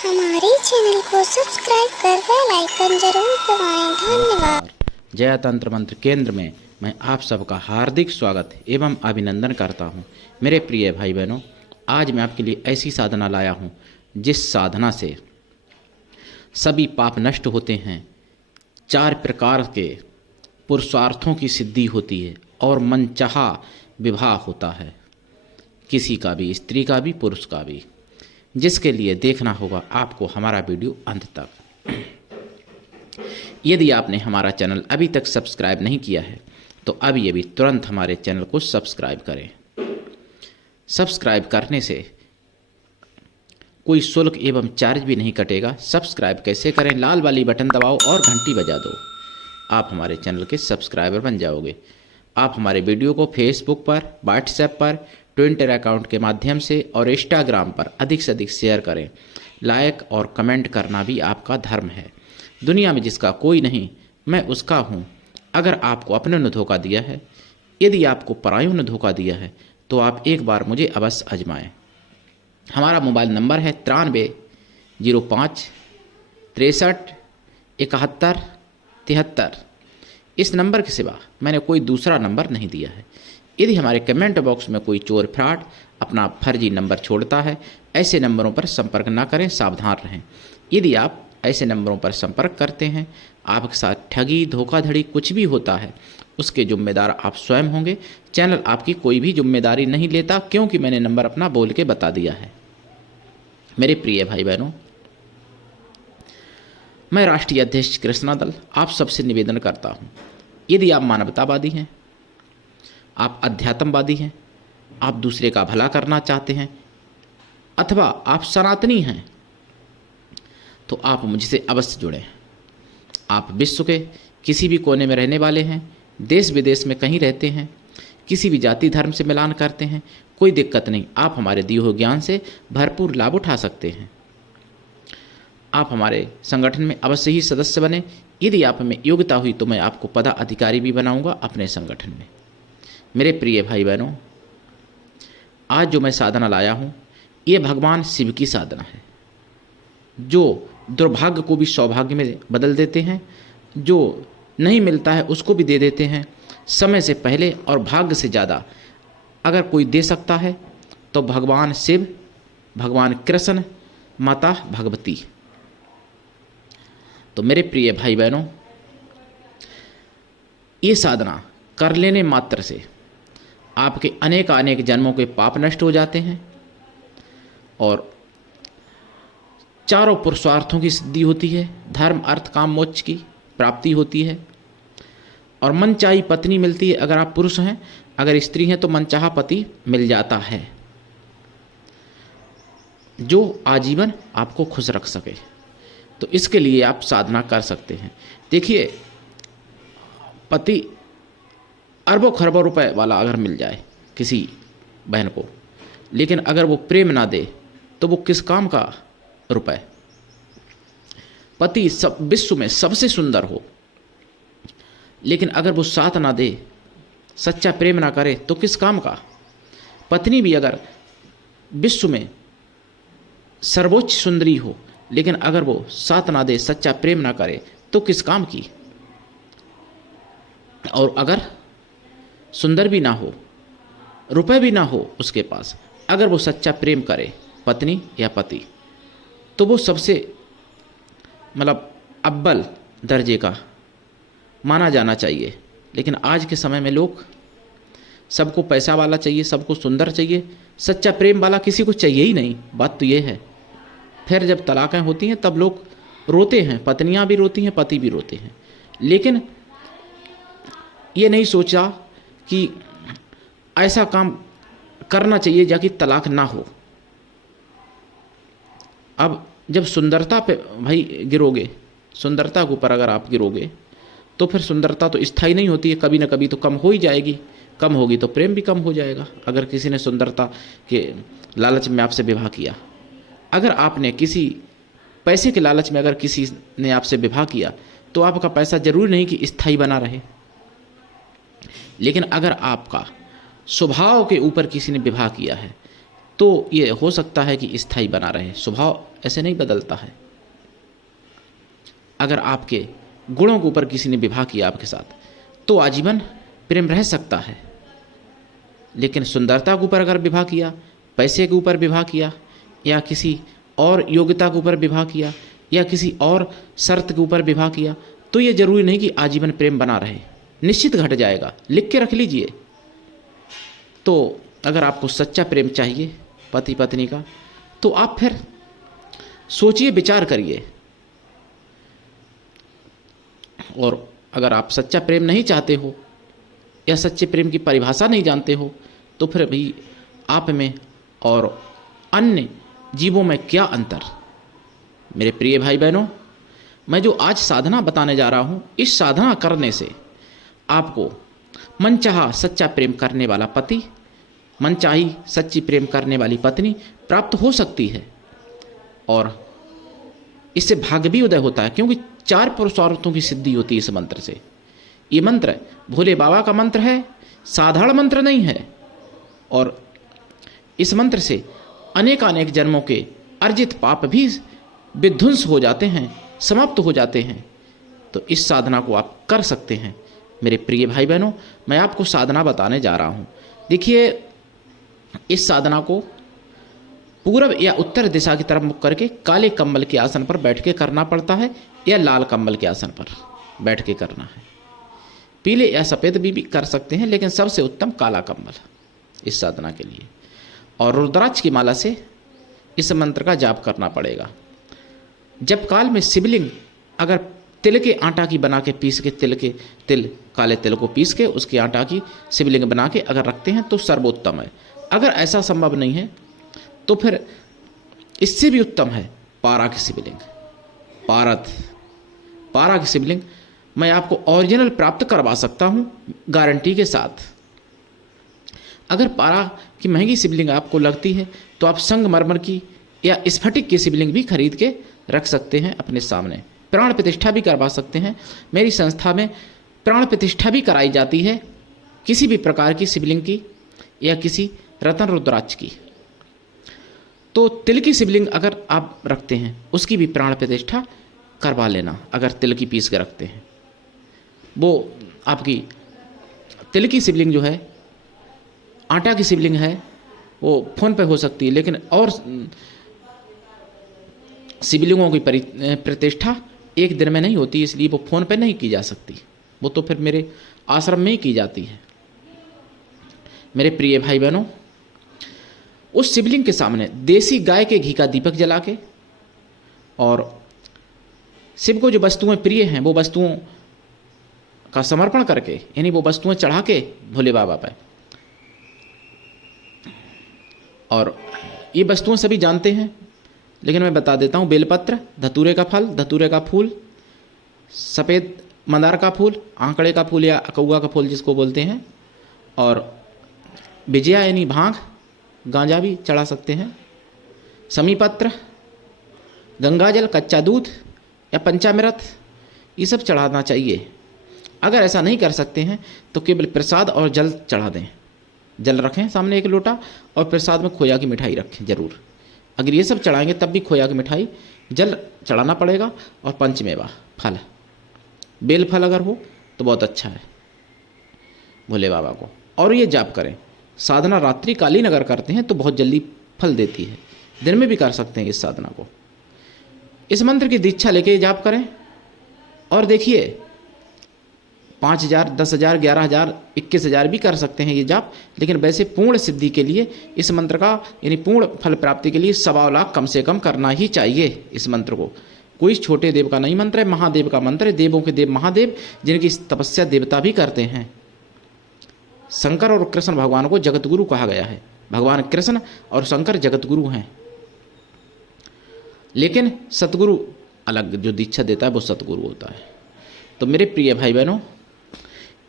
हमारे चैनल को सब्सक्राइब कर बेल आइकन जरूर दबाएं। धन्यवाद। जया तंत्र मंत्र केंद्र में मैं आप सबका हार्दिक स्वागत एवं अभिनंदन करता हूं। मेरे प्रिय भाई बहनों, आज मैं आपके लिए ऐसी साधना लाया हूं जिस साधना से सभी पाप नष्ट होते हैं, 4 प्रकार के पुरुषार्थों की सिद्धि होती है और मनचाहा विवाह होता है, किसी का भी, स्त्री का भी, पुरुष का भी। जिसके लिए देखना होगा आपको हमारा वीडियो अंत तक। यदि आपने हमारा चैनल अभी तक सब्सक्राइब नहीं किया है तो अभी तुरंत हमारे चैनल को सब्सक्राइब करें। सब्सक्राइब करने से कोई शुल्क एवं चार्ज भी नहीं कटेगा। सब्सक्राइब कैसे करें? लाल वाली बटन दबाओ और घंटी बजा दो, आप हमारे चैनल के सब्सक्राइबर बन जाओगे। आप हमारे वीडियो को फेसबुक पर, व्हाट्सएप पर, ट्विटर अकाउंट के माध्यम से और इंस्टाग्राम पर अधिक से अधिक शेयर करें। लाइक और कमेंट करना भी आपका धर्म है। दुनिया में जिसका कोई नहीं, मैं उसका हूँ। अगर आपको अपने ने धोखा दिया है, यदि आपको परायों ने धोखा दिया है, तो आप एक बार मुझे अवश्य आजमाएं। हमारा मोबाइल नंबर है 9305 63 71 73। इस नंबर के सिवा मैंने कोई दूसरा नंबर नहीं दिया है। यदि हमारे कमेंट बॉक्स में कोई चोर फ्रॉड अपना फर्जी नंबर छोड़ता है, ऐसे नंबरों पर संपर्क ना करें, सावधान रहें। यदि आप ऐसे नंबरों पर संपर्क करते हैं, आपके साथ ठगी, धोखाधड़ी कुछ भी होता है, उसके जिम्मेदार आप स्वयं होंगे। चैनल आपकी कोई भी जिम्मेदारी नहीं लेता, क्योंकि मैंने नंबर अपना बोल के बता दिया है। मेरे प्रिय भाई बहनों, मैं राष्ट्रीय अध्यक्ष कृष्णा दल आप सबसे निवेदन करता हूँ, यदि आप मानवतावादी हैं, आप अध्यात्मवादी हैं, आप दूसरे का भला करना चाहते हैं, अथवा आप सनातनी हैं, तो आप मुझसे अवश्य जुड़ें। आप विश्व के किसी भी कोने में रहने वाले हैं, देश विदेश में कहीं रहते हैं, किसी भी जाति धर्म से मिलान करते हैं, कोई दिक्कत नहीं। आप हमारे दिए हुए ज्ञान से भरपूर लाभ उठा सकते हैं। आप हमारे संगठन में अवश्य ही सदस्य बने। यदि आप में योग्यता हुई तो मैं आपको पदाधिकारी भी बनाऊंगा अपने संगठन में। मेरे प्रिय भाई बहनों, आज जो मैं साधना लाया हूँ, ये भगवान शिव की साधना है, जो दुर्भाग्य को भी सौभाग्य में बदल देते हैं, जो नहीं मिलता है उसको भी दे देते हैं समय से पहले और भाग्य से ज़्यादा। अगर कोई दे सकता है तो भगवान शिव, भगवान कृष्ण, माता भगवती। तो मेरे प्रिय भाई बहनों, ये साधना कर लेने मात्र से आपके अनेक जन्मों के पाप नष्ट हो जाते हैं और चारों पुरुषार्थों की सिद्धि होती है। धर्म, अर्थ, काम, मोक्ष की प्राप्ति होती है और मनचाही पत्नी मिलती है। अगर आप पुरुष हैं, अगर स्त्री हैं, तो मनचाहा पति मिल जाता है, जो आजीवन आपको खुश रख सके। तो इसके लिए आप साधना कर सकते हैं। देखिए, पति अरबों खरबों रुपए वाला अगर मिल जाए किसी बहन को, लेकिन अगर वो प्रेम ना दे तो वो किस काम का रुपए। पति सब विश्व में सबसे सुंदर हो, लेकिन अगर वो साथ ना दे, सच्चा प्रेम ना करे, तो किस काम का। पत्नी भी अगर विश्व में सर्वोच्च सुंदरी हो, लेकिन अगर वो साथ ना दे, सच्चा प्रेम ना करे, तो किस काम की। और अगर सुंदर भी ना हो, रुपए भी ना हो उसके पास, अगर वो सच्चा प्रेम करे, पत्नी या पति, तो वो सबसे अव्वल दर्जे का माना जाना चाहिए। लेकिन आज के समय में लोग, सबको पैसा वाला चाहिए, सबको सुंदर चाहिए, सच्चा प्रेम वाला किसी को चाहिए ही नहीं। बात तो ये है। फिर जब तलाक़ें होती हैं तब लोग रोते हैं, पत्नियां भी रोती हैं, पति भी रोते हैं। लेकिन ये नहीं सोचा कि ऐसा काम करना चाहिए जाकि तलाक ना हो। अब जब सुंदरता पे भाई गिरोगे, सुंदरता के ऊपर अगर आप गिरोगे, तो फिर सुंदरता तो स्थायी नहीं होती है, कभी ना कभी तो कम हो ही जाएगी। कम होगी तो प्रेम भी कम हो जाएगा। अगर किसी ने सुंदरता के लालच में आपसे विवाह किया, अगर आपने किसी पैसे के लालच में अगर किसी ने आपसे विवाह किया, तो आपका पैसा जरूरी नहीं कि स्थायी बना रहे। लेकिन अगर आपका स्वभाव के ऊपर किसी ने विवाह किया है, तो ये हो सकता है कि स्थायी बना रहे। स्वभाव ऐसे नहीं बदलता है। अगर आपके गुणों के ऊपर किसी ने विवाह किया आपके साथ तो आजीवन प्रेम रह सकता है, लेकिन सुंदरता के ऊपर अगर विवाह किया, पैसे के ऊपर विवाह किया, या किसी और योग्यता के ऊपर विवाह किया, या किसी और शर्त के ऊपर विवाह किया, तो ये जरूरी नहीं कि आजीवन प्रेम बना रहे, निश्चित घट जाएगा। लिख के रख लीजिए। तो अगर आपको सच्चा प्रेम चाहिए पति पत्नी का, तो आप फिर सोचिए, विचार करिए। और अगर आप सच्चा प्रेम नहीं चाहते हो या सच्चे प्रेम की परिभाषा नहीं जानते हो, तो फिर भी आप में और अन्य जीवों में क्या अंतर। मेरे प्रिय भाई बहनों, मैं जो आज साधना बताने जा रहा हूँ, इस साधना करने से आपको मनचाहा सच्चा प्रेम करने वाला पति, मनचाही सच्ची प्रेम करने वाली पत्नी प्राप्त हो सकती है। और इससे भाग्य भी उदय होता है, क्योंकि 4 पुरुषार्थों की सिद्धि होती है इस मंत्र से। ये मंत्र भोले बाबा का मंत्र है, साधारण मंत्र नहीं है। और इस मंत्र से अनेक जन्मों के अर्जित पाप भी विध्वंस हो जाते हैं, समाप्त हो जाते हैं। तो इस साधना को आप कर सकते हैं। मेरे प्रिय भाई बहनों, मैं आपको साधना बताने जा रहा हूँ। देखिए, इस साधना को पूर्व या उत्तर दिशा की तरफ मुख करके काले कंबल के आसन पर बैठ के करना पड़ता है, या लाल कंबल के आसन पर बैठ के करना है। पीले या सफ़ेद भी कर सकते हैं, लेकिन सबसे उत्तम काला कंबल इस साधना के लिए। और रुद्राक्ष की माला से इस मंत्र का जाप करना पड़ेगा। जब काल में शिवलिंग अगर तिल के आटा की बना के पीस के काले तिल को पीस के उसके आटा की शिवलिंग बना के अगर रखते हैं तो सर्वोत्तम है। अगर ऐसा संभव नहीं है तो फिर इससे भी उत्तम है पारा की शिवलिंग। पारा की शिवलिंग मैं आपको ओरिजिनल प्राप्त करवा सकता हूँ गारंटी के साथ। अगर पारा की महंगी शिवलिंग आपको लगती है तो आप संगमरमर की या स्फटिक की शिवलिंग भी खरीद के रख सकते हैं अपने सामने। प्राण प्रतिष्ठा भी करवा सकते हैं। मेरी संस्था में प्राण प्रतिष्ठा भी कराई जाती है, किसी भी प्रकार की शिवलिंग की या किसी रतन रुद्राक्ष की। तो तिल की शिवलिंग अगर आप रखते हैं उसकी भी प्राण प्रतिष्ठा करवा लेना। अगर तिल की पीस के रखते हैं, वो आपकी तिल की शिवलिंग जो है, आटा की शिवलिंग है, वो फोन पे हो सकती है, लेकिन और शिवलिंगों की प्रतिष्ठा एक दिन में नहीं होती, इसलिए वो फोन पे नहीं की जा सकती। वो तो फिर मेरे आश्रम में ही की जाती है। मेरे प्रिय भाई बहनों, उस शिवलिंग के सामने देसी गाय के घी का दीपक जला के और शिव को जो वस्तुएं प्रिय हैं वो वस्तुओं का समर्पण करके, यानी वो वस्तुएं चढ़ा के भोले बाबा पे। और ये वस्तुएं सभी जानते हैं, लेकिन मैं बता देता हूँ। बेलपत्र, धतूरे का फल, धतूरे का फूल, सफ़ेद मंदार का फूल, आंकड़े का फूल या अकौआ का फूल जिसको बोलते हैं, और विजया यानी भांग, गांजा भी चढ़ा सकते हैं, समीपत्र, गंगाजल, कच्चा दूध या पंचामृत, ये सब चढ़ाना चाहिए। अगर ऐसा नहीं कर सकते हैं तो केवल प्रसाद और जल चढ़ा दें। जल रखें सामने 1 लोटा और प्रसाद में खोया की मिठाई रखें ज़रूर। अगर ये सब चढ़ाएंगे तब भी खोया की मिठाई, जल चढ़ाना पड़ेगा, और पंचमेवा फल, बेल फल अगर हो तो बहुत अच्छा है भोले बाबा को। और ये जाप करें। साधना रात्रिकालीन अगर करते हैं तो बहुत जल्दी फल देती है। दिन में भी कर सकते हैं इस साधना को। इस मंत्र की दीक्षा लेके जाप करें और देखिए 5,000, 10,000, 11,000, 21,000 भी कर सकते हैं ये जाप। लेकिन वैसे पूर्ण सिद्धि के लिए इस मंत्र का, यानी पूर्ण फल प्राप्ति के लिए 1.25 लाख कम से कम करना ही चाहिए इस मंत्र को। कोई छोटे देव का नहीं मंत्र है, महादेव का मंत्र है। देवों के देव महादेव, जिनकी तपस्या देवता भी करते हैं। शंकर और कृष्ण भगवान को जगतगुरु कहा गया है। भगवान कृष्ण और शंकर जगतगुरु हैं, लेकिन सतगुरु अलग, जो दीक्षा देता है वो सतगुरु होता है। तो मेरे प्रिय भाई बहनों,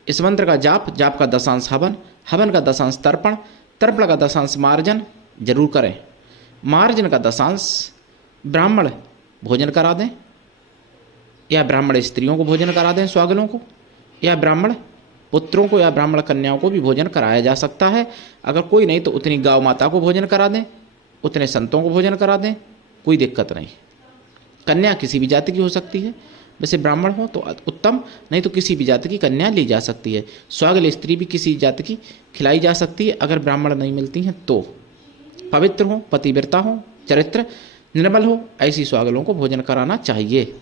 इस मंत्र का जाप का दशांश हवन, हवन का दशांश तर्पण, तर्पण का दशांश मार्जन जरूर करें। मार्जन का दशांश ब्राह्मण भोजन करा दें, या ब्राह्मण स्त्रियों को भोजन करा दें, स्वागलों को, या ब्राह्मण पुत्रों को या ब्राह्मण कन्याओं को भी भोजन कराया जा सकता है। अगर कोई नहीं तो उतनी गौ माता को भोजन करा दें, उतने संतों को भोजन करा दें, कोई दिक्कत नहीं। कन्या किसी भी जाति की हो सकती है, वैसे ब्राह्मण हो तो उत्तम, नहीं तो किसी भी जाति की कन्या ली जा सकती है। स्वागल स्त्री भी किसी जाति की खिलाई जा सकती है अगर ब्राह्मण नहीं मिलती हैं तो। पवित्र हो, पतिव्रता हो, चरित्र निर्मल हो, ऐसी स्वागलों को भोजन कराना चाहिए।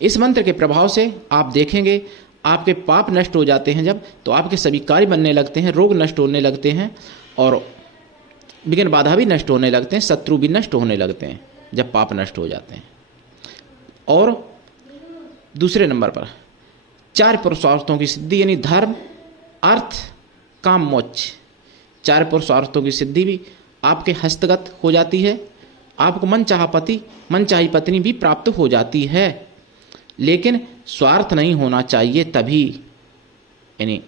इस मंत्र के प्रभाव से आप देखेंगे आपके पाप नष्ट हो जाते हैं जब, तो आपके सभी कार्य बनने लगते हैं, रोग नष्ट होने लगते हैं और विघ्न बाधा भी नष्ट होने लगते हैं, शत्रु भी नष्ट होने लगते हैं जब पाप नष्ट हो जाते हैं। और दूसरे नंबर पर 4 पुरुषार्थों की सिद्धि, यानी धर्म, अर्थ, काम, मोक्ष, 4 पुरुषार्थों की सिद्धि भी आपके हस्तगत हो जाती है। आपको मनचाहा पति, मनचाही पत्नी भी प्राप्त हो जाती है, लेकिन स्वार्थ नहीं होना चाहिए तभी। यानी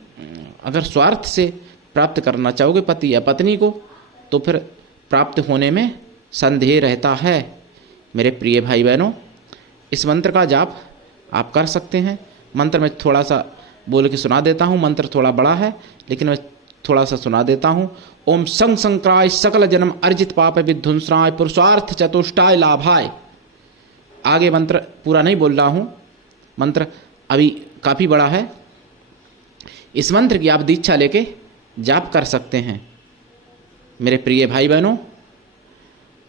अगर स्वार्थ से प्राप्त करना चाहोगे पति या पत्नी को तो फिर प्राप्त होने में संदेह रहता है। मेरे प्रिय भाई बहनों, इस मंत्र का जाप आप कर सकते हैं। मंत्र में थोड़ा सा बोल के सुना देता हूँ, मंत्र थोड़ा बड़ा है लेकिन मैं थोड़ा सा सुना देता हूँ। ओम संग संक्राय सकल जन्म अर्जित पाप विध्वंसनाय पुरुषार्थ चतुष्टाय लाभाय। आगे मंत्र पूरा नहीं बोल रहा हूँ, मंत्र अभी काफ़ी बड़ा है। इस मंत्र की आप दीक्षा लेके जाप कर सकते हैं। मेरे प्रिय भाई बहनों,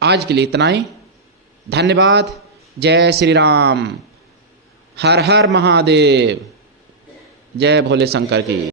आज के लिए इतना ही। धन्यवाद। जय श्री राम। हर हर महादेव। जय भोले शंकर की।